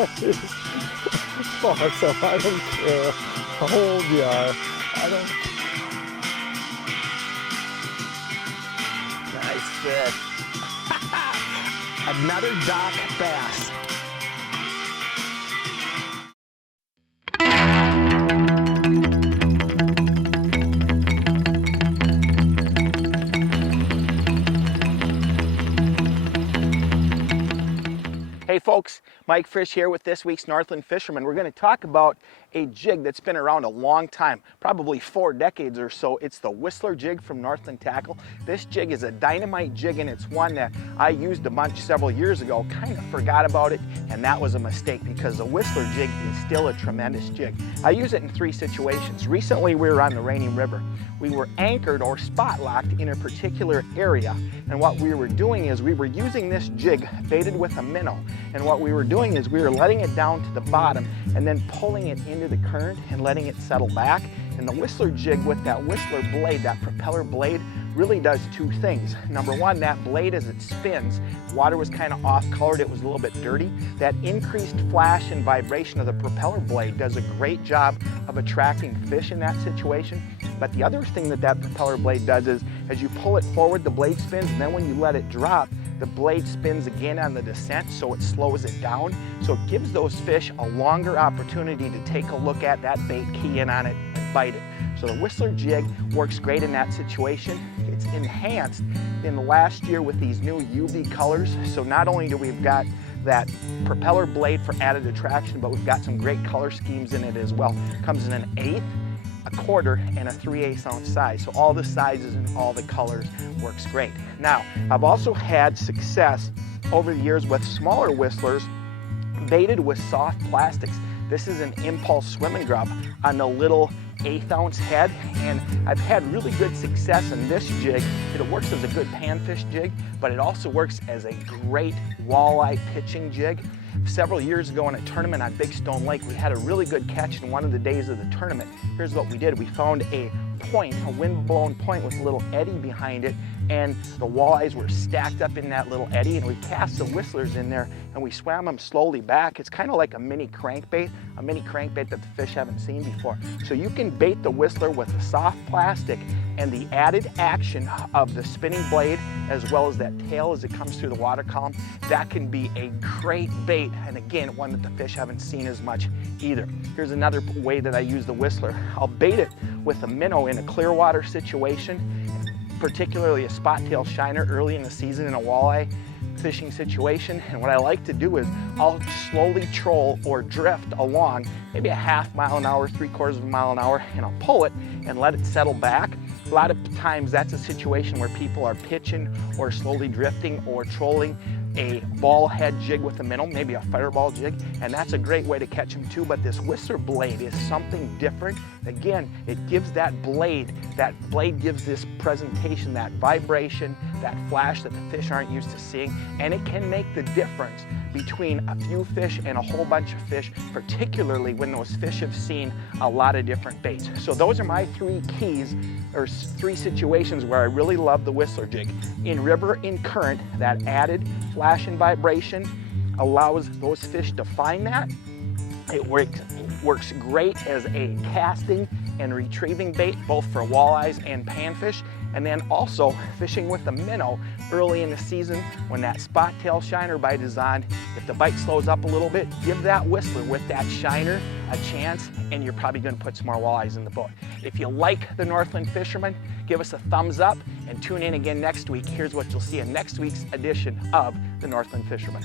Awesome, I don't care how old you are. I don't. Nice fish. Another dock bass. Hey folks, Mike Frisch here with this week's Northland Fisherman. We're going to talk about a jig that's been around a long time, probably 4 decades or so. It's the Whistler Jig from Northland Tackle. This jig is a dynamite jig, and it's one that I used a bunch several years ago, kind of forgot about it, and that was a mistake because the Whistler Jig is still a tremendous jig. I use it in 3 situations. Recently we were on the Rainy River. We were anchored or spot locked in a particular area, and what we were doing is we were using this jig baited with a minnow, and what we were doing is we were letting it down to the bottom and then pulling it into the current and letting it settle back. And the Whistler Jig with that Whistler blade, that propeller blade, really does 2 things. Number 1, that blade as it spins, water was kind of off colored, it was a little bit dirty. That increased flash and vibration of the propeller blade does a great job of attracting fish in that situation. But the other thing that that propeller blade does is as you pull it forward, the blade spins, and then when you let it drop, the blade spins again on the descent, so it slows it down. So it gives those fish a longer opportunity to take a look at that bait, key in on it, and bite it. So the Whistler Jig works great in that situation. It's enhanced in the last year with these new UV colors. So not only do we've got that propeller blade for added attraction, but we've got some great color schemes in it as well. Comes in an 1/8, a 1/4, and a 3/8 ounce size. So all the sizes and all the colors works great. Now, I've also had success over the years with smaller whistlers baited with soft plastics. This is an impulse swim and grub on the little 1/8 ounce head, and I've had really good success in this jig. It works as a good panfish jig, but it also works as a great walleye pitching jig. Several years ago in a tournament on Big Stone Lake, we had a really good catch in one of the days of the tournament. Here's what we did. We found a point, a wind-blown point with a little eddy behind it, and the walleyes were stacked up in that little eddy, and we cast the whistlers in there and we swam them slowly back. It's kind of like a mini crankbait that the fish haven't seen before. So you can bait the whistler with a soft plastic, and the added action of the spinning blade as well as that tail as it comes through the water column, that can be a great bait, and again, one that the fish haven't seen as much either. Here's another way that I use the whistler. I'll bait it with a minnow in a clear water situation, particularly a spot tail shiner early in the season in a walleye fishing situation. And what I like to do is I'll slowly troll or drift along maybe a 1/2 mile an hour, 3/4 mile an hour, and I'll pull it and let it settle back. A lot of times that's a situation where people are pitching or slowly drifting or trolling a ball head jig with a minnow, maybe a fireball jig, and that's a great way to catch them too. But this Whistler blade is something different. Again, it gives that blade gives this presentation, that vibration, that flash that the fish aren't used to seeing, and it can make the difference between a few fish and a whole bunch of fish, particularly when those fish have seen a lot of different baits. So those are my 3 keys, or 3 situations where I really love the Whistler Jig. In river, in current, that added flash and vibration allows those fish to find that. It works great as a casting and retrieving bait, both for walleyes and panfish. And then also fishing with a minnow early in the season when that spot tail shiner bite is on. If the bite slows up a little bit, give that whistler with that shiner a chance, and you're probably going to put some more walleyes in the boat. If you like the Northland Fisherman, give us a thumbs up and tune in again next week. Here's what you'll see in next week's edition of the Northland Fisherman.